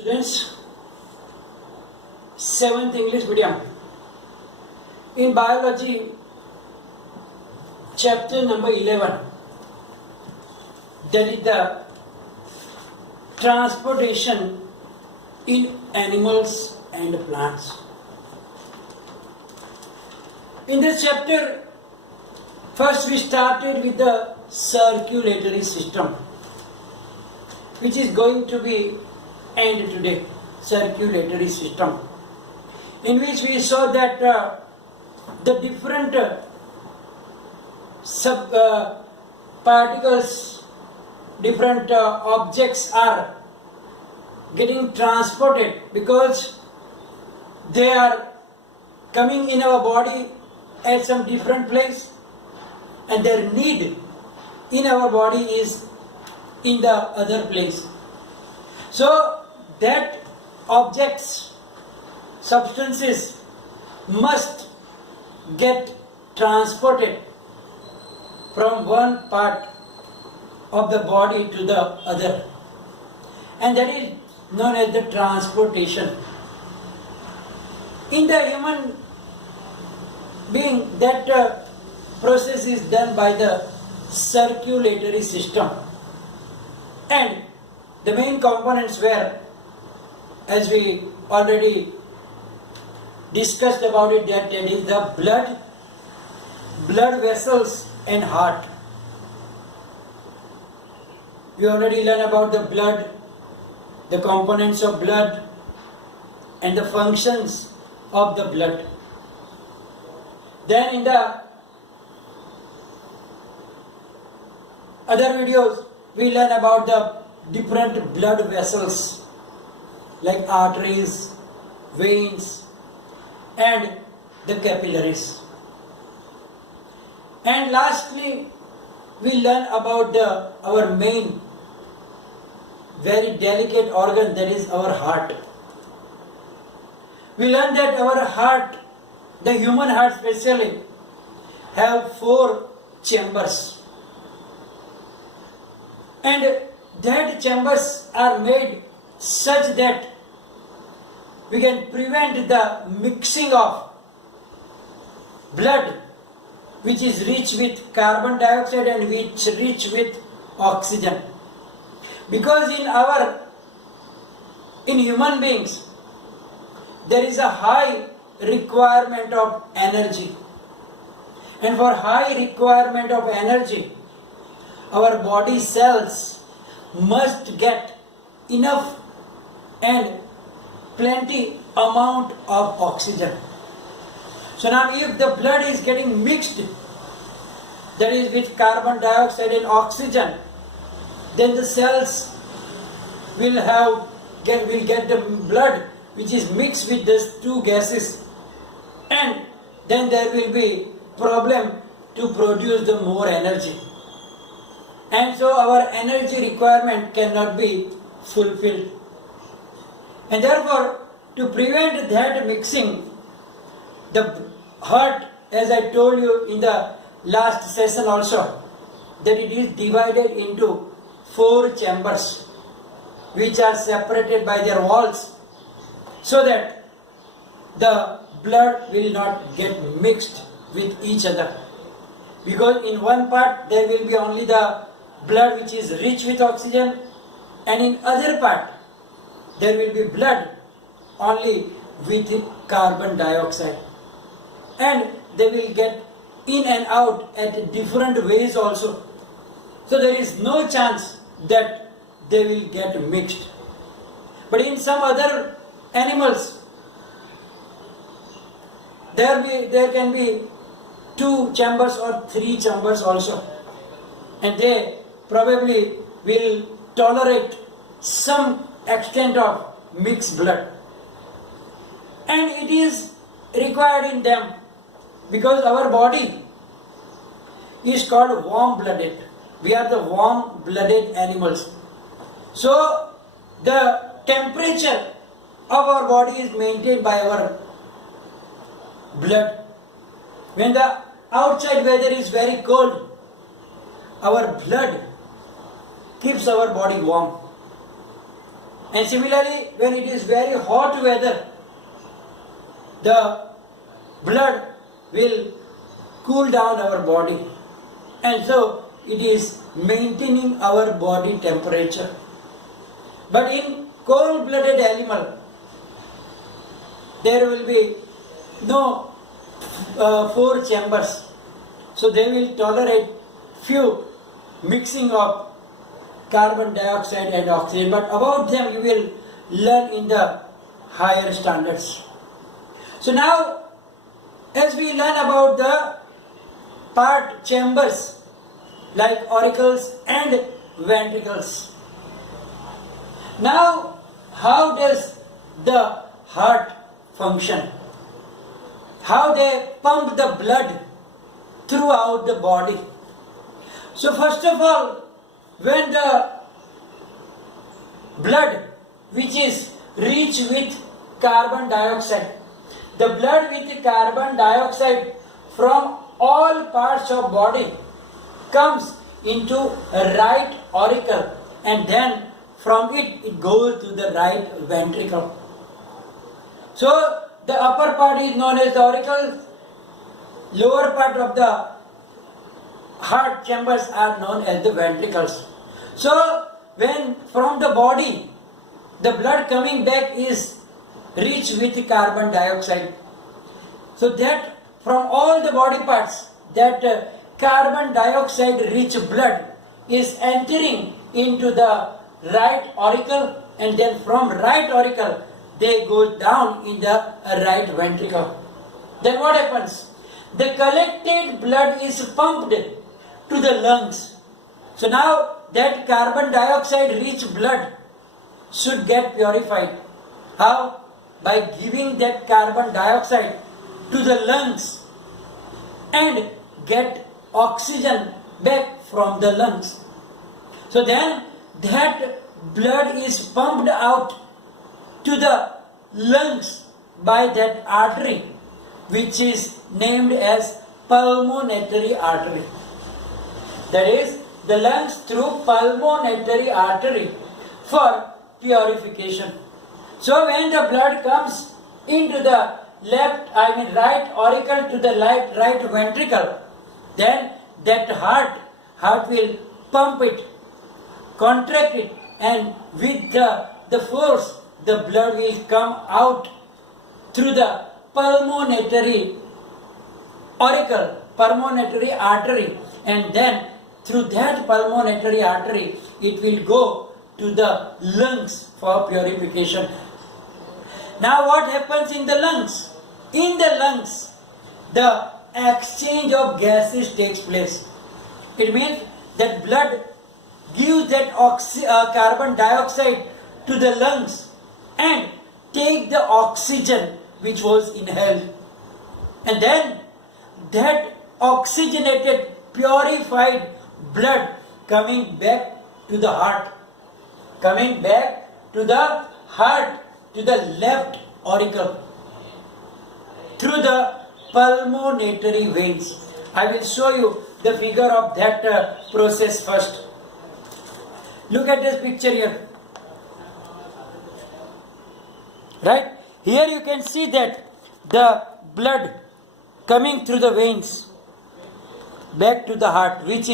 Students, 7th English medium. In biology, chapter number 11, that is the transportation in animals and plants. In this chapter, first we started with the circulatory system, which is going to be end today, circulatory system, in which we saw that the different particles, different objects are getting transported because they are coming in our body at some different place, and their need in our body is in the other place. So that objects, substances must get transported from one part of the body to the other, and that is known as the transportation. In the human being, that process is done by the circulatory system, and the main components were, as we already discussed about it, that is the blood vessels and heart. We already learned about the blood, the components of blood, and the functions of the blood. Then in the other videos, we learn about the different blood vessels like arteries, veins, and the capillaries. And lastly, we learn about our main, very delicate organ, that is our heart. We learn that our heart, the human heart especially, have 4 chambers. And that chambers are made such that we can prevent the mixing of blood, which is rich with carbon dioxide and which rich with oxygen. Because in human beings, there is a high requirement of energy. And for high requirement of energy, our body cells must get enough and plenty amount of oxygen. So now if the blood is getting mixed, that is with carbon dioxide and oxygen, then the cells will get the blood which is mixed with these 2 gases, and then there will be problem to produce the more energy. And so our energy requirement cannot be fulfilled. And therefore, to prevent that mixing, the heart, as I told you in the last session also, that it is divided into 4 chambers which are separated by their walls, so that the blood will not get mixed with each other. Because in one part there will be only the blood which is rich with oxygen, and in other part there will be blood only with carbon dioxide, and they will get in and out at different ways also. So there is no chance that they will get mixed. But in some other animals, there can be 2 chambers or 3 chambers also, and they probably will tolerate some extent of mixed blood, and it is required in them because our body is called warm-blooded. We are the warm-blooded animals. So the temperature of our body is maintained by our blood. When the outside weather is very cold, our blood keeps our body warm. And similarly, when it is very hot weather, the blood will cool down our body, and so it is maintaining our body temperature. But in cold-blooded animal, there will be no four chambers, so they will tolerate few mixing of carbon dioxide and oxygen, but about them you will learn in the higher standards. So now, as we learn about the part chambers like auricles and ventricles, now how does the heart function? How they pump the blood throughout the body? So first of all, when the blood which is rich with carbon dioxide, the blood with carbon dioxide from all parts of body comes into a right auricle, and then from it goes to the right ventricle. So the upper part is known as the auricle, lower part of the heart chambers are known as the ventricles. So when from the body the blood coming back is rich with carbon dioxide, so that from all the body parts that carbon dioxide rich blood is entering into the right auricle, and then from right auricle they go down in the right ventricle. Then what happens? The collected blood is pumped to the lungs. So now that carbon dioxide rich blood should get purified. How? By giving that carbon dioxide to the lungs and get oxygen back from the lungs. So then that blood is pumped out to the lungs by that artery which is named as pulmonary artery. That is, the lungs through pulmonary artery for purification. So when the blood comes into the right auricle to the right ventricle, then that heart will pump it, contract it, and with the force the blood will come out through the pulmonary artery, and then through that pulmonary artery it will go to the lungs for purification. Now what happens in the lungs? In the lungs, the exchange of gases takes place. It means that blood gives that carbon dioxide to the lungs and take the oxygen which was inhaled. And then that oxygenated, purified blood coming back to the heart, to the left auricle, through the pulmonary veins. I will show you the figure of that process first. Look at this picture here. Right? Here you can see that the blood coming through the veins back to the heart, which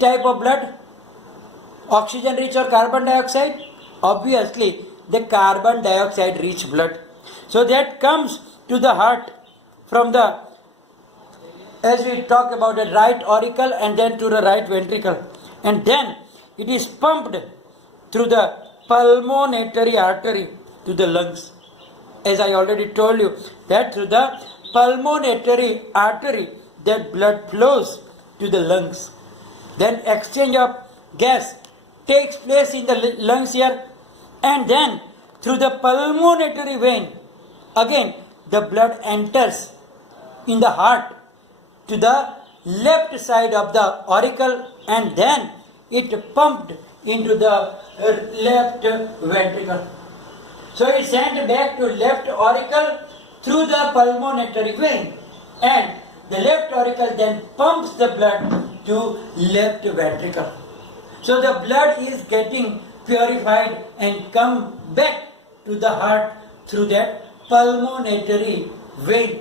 type of blood? Oxygen rich or carbon dioxide? Obviously the carbon dioxide rich blood. So that comes to the heart from the, as we talk about the right auricle and then to the right ventricle, and then it is pumped through the pulmonary artery to the lungs. As I already told you, that through the pulmonary artery that blood flows to the lungs. Then exchange of gas takes place in the lungs here, and then through the pulmonary vein again the blood enters in the heart to the left side of the auricle, and then it pumped into the left ventricle. So it sent back to left auricle through the pulmonary vein, and the left auricle then pumps the blood to left ventricle. So the blood is getting purified and come back to the heart through that pulmonary vein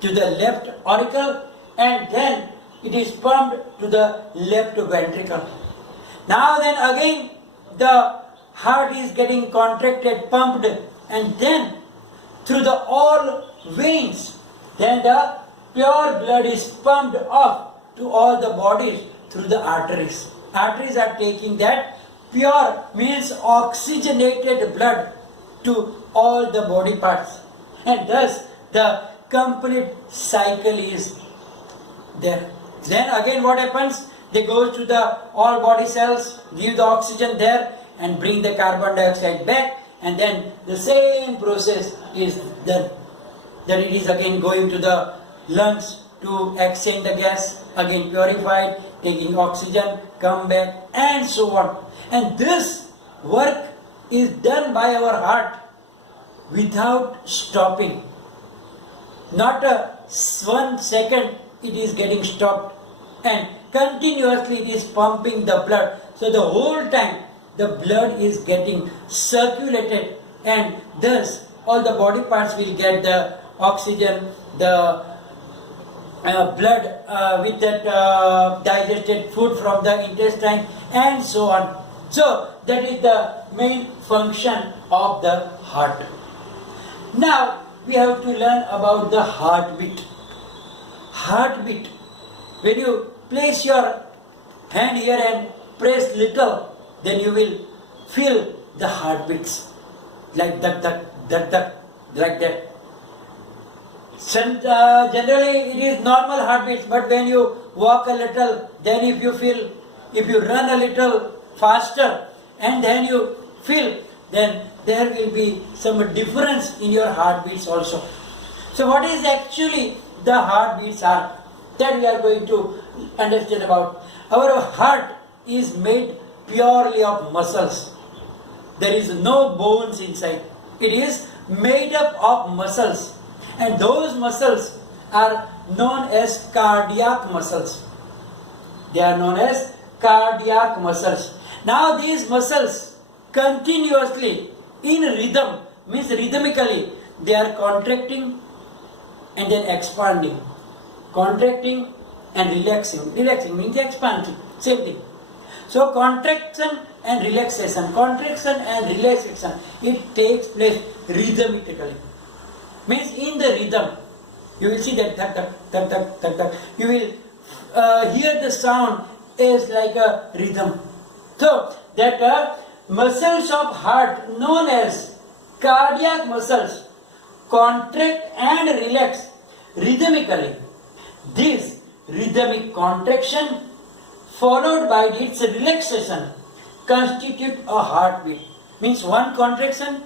to the left auricle, and then it is pumped to the left ventricle. Now then again the heart is getting contracted, pumped, and then through the all veins, then the pure blood is pumped up to all the bodies through the arteries. Arteries are taking that pure, means oxygenated blood to all the body parts, and thus the complete cycle is there. Then again what happens? They go to the all body cells, give the oxygen there and bring the carbon dioxide back, and then the same process is done. Then it is again going to the lungs to exchange the gas, again purified, taking oxygen, come back, and so on. And this work is done by our heart without stopping. Not a 1 second it is getting stopped, and continuously it is pumping the blood. So the whole time the blood is getting circulated, and thus all the body parts will get the oxygen, the blood with that digested food from the intestine, and so on. So that is the main function of the heart. Now we have to learn about the heartbeat. Heartbeat. When you place your hand here and press little, then you will feel the heartbeats like that, like that. Generally it is normal heartbeats, but when you walk a little, then if you run a little faster, and then you feel, then there will be some difference in your heartbeats also. So what is actually the heartbeats are? That we are going to understand about. Our heart is made purely of muscles. There is no bones inside. It is made up of muscles. And those muscles are known as cardiac muscles. They are known as cardiac muscles. Now these muscles continuously in rhythm, means rhythmically, they are contracting and then expanding. Contracting and relaxing. Relaxing means expansion. Same thing. So contraction and relaxation. Contraction and relaxation. It takes place rhythmically. Means in the rhythm. You will see that tak tak tak tak tak tak. You will hear the sound is like a rhythm. So that muscles of heart known as cardiac muscles contract and relax rhythmically. This rhythmic contraction followed by its relaxation constitute a heartbeat. Means one contraction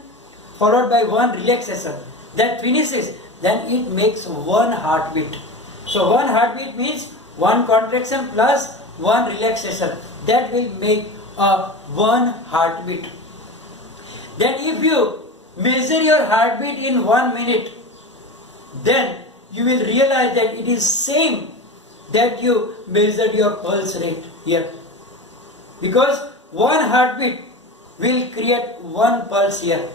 followed by one relaxation. That finishes, then it makes one heartbeat. So one heartbeat means one contraction plus one relaxation. That will make a one heartbeat. Then if you measure your heartbeat in 1 minute, then you will realize that it is same that you measured your pulse rate here. Because one heartbeat will create one pulse here.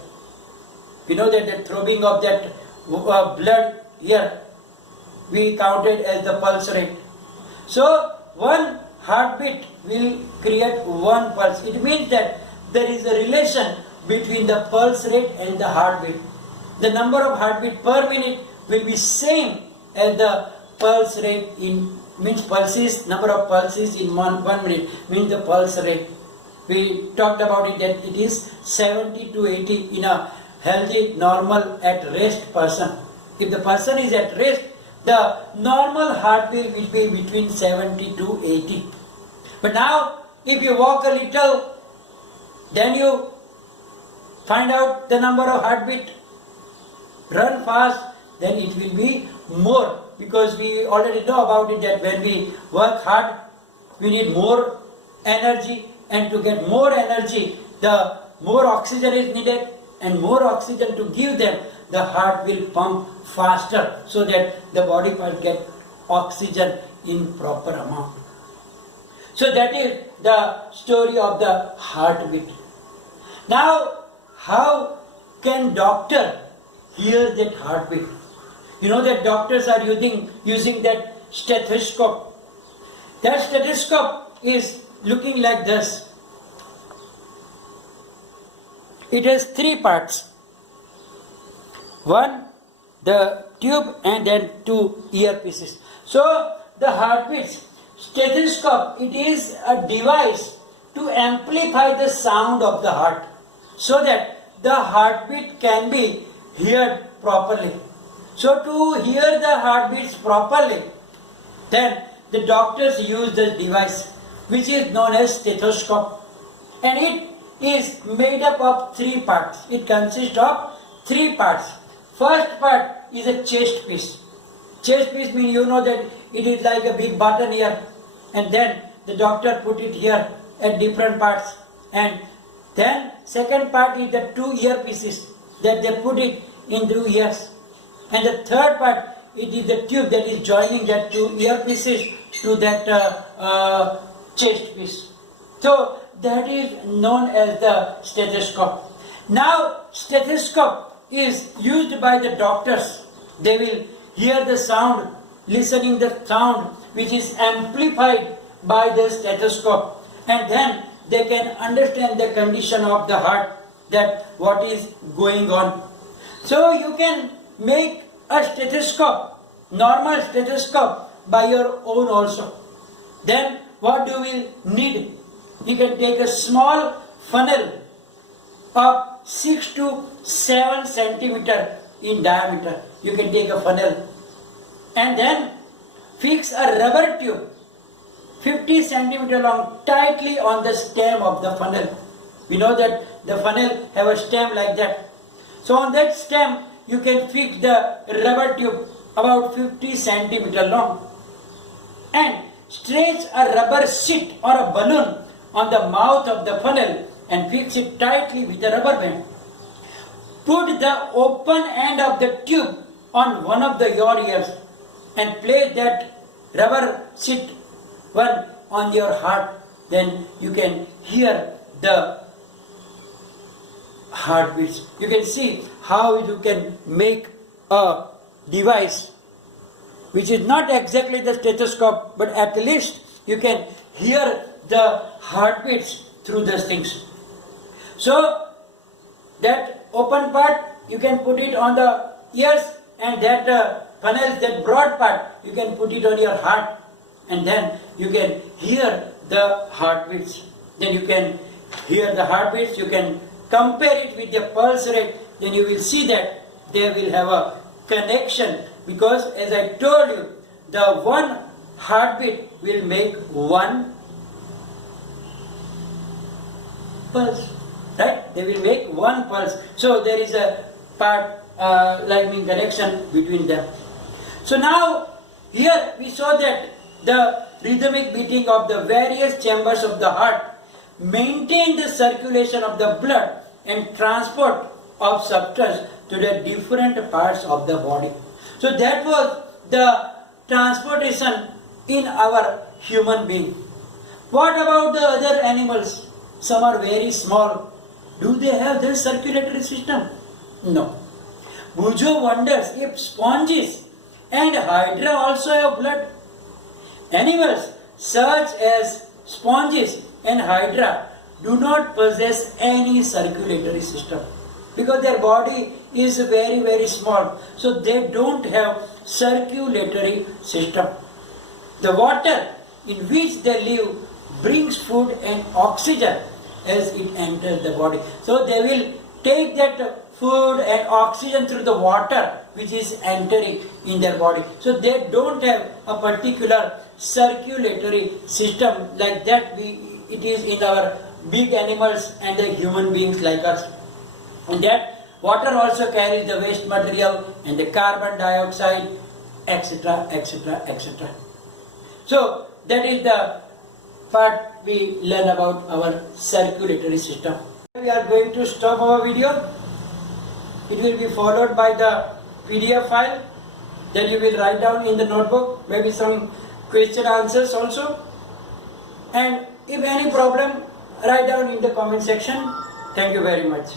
You know that the throbbing of that blood here, we counted as the pulse rate. So one heartbeat will create one pulse. It means that there is a relation between the pulse rate and the heartbeat. The number of heartbeat per minute will be same as the pulse rate in, means pulses, number of pulses in 1 minute, means the pulse rate. We talked about it that it is 70 to 80 in a healthy, normal, at rest person. If the person is at rest, the normal heartbeat will be between 70 to 80. But now, if you walk a little, then you find out the number of heartbeat, run fast, then it will be more. Because we already know about it that when we work hard, we need more energy, and to get more energy, the more oxygen is needed, and more oxygen to give them, the heart will pump faster so that the body will get oxygen in proper amount. So that is the story of the heartbeat. Now, how can doctor hear that heartbeat? You know that doctors are using that stethoscope. That stethoscope is looking like this. It has three parts. One, the tube, and then two earpieces. So the heartbeats, stethoscope, it is a device to amplify the sound of the heart so that the heartbeat can be heard properly. So to hear the heartbeats properly, then the doctors use this device which is known as stethoscope, and it is made up of three parts. It consists of three parts. First part is a chest piece. Chest piece means you know that it is like a big button here, and then the doctor put it here at different parts. And then second part is the two earpieces that they put it in the ears. And the third part, it is the tube that is joining that two earpieces to that chest piece. So that is known as the stethoscope. Now stethoscope is used by the doctors. They will hear the sound, listening the sound which is amplified by the stethoscope, and then they can understand the condition of the heart, that what is going on. So you can make a stethoscope, normal stethoscope, by your own also. Then what do we need? You can take a small funnel of 6 to 7 centimeter in diameter. You can take a funnel and then fix a rubber tube 50 centimeter long tightly on the stem of the funnel. We know that the funnel have a stem like that. So on that stem you can fix the rubber tube about 50 centimeter long and stretch a rubber sheet or a balloon on the mouth of the funnel and fix it tightly with a rubber band. Put the open end of the tube on one of your ears and place that rubber sheet one on your heart. Then you can hear the heartbeats. You can see how you can make a device which is not exactly the stethoscope, but at least you can hear the heartbeats through those things. So that open part you can put it on the ears, and that funnel, that broad part, you can put it on your heart, and then you can hear the heartbeats. Then you can hear the heartbeats, you can compare it with the pulse rate, then you will see that they will have a connection, because as I told you, the one heartbeat will make one pulse, right? They will make one pulse. So there is a part lightning connection between them. So now here we saw that the rhythmic beating of the various chambers of the heart maintain the circulation of the blood and transport of substance to the different parts of the body. So that was the transportation in our human being. What about the other animals? Some are very small. Do they have their circulatory system? No. Bujo wonders if sponges and hydra also have blood. Animals such as sponges and hydra do not possess any circulatory system because their body is very, very small. So they don't have circulatory system. The water in which they live brings food and oxygen as it enters the body. So they will take that food and oxygen through the water which is entering in their body. So they don't have a particular circulatory system like that it is in our big animals and the human beings like us. And that water also carries the waste material and the carbon dioxide, etc., etc., etc. So that is the part we learn about our circulatory system. We are going to stop our video. It will be followed by the PDF file that you will write down in the notebook, maybe some question answers also. And if any problem, write down in the comment section. Thank you very much.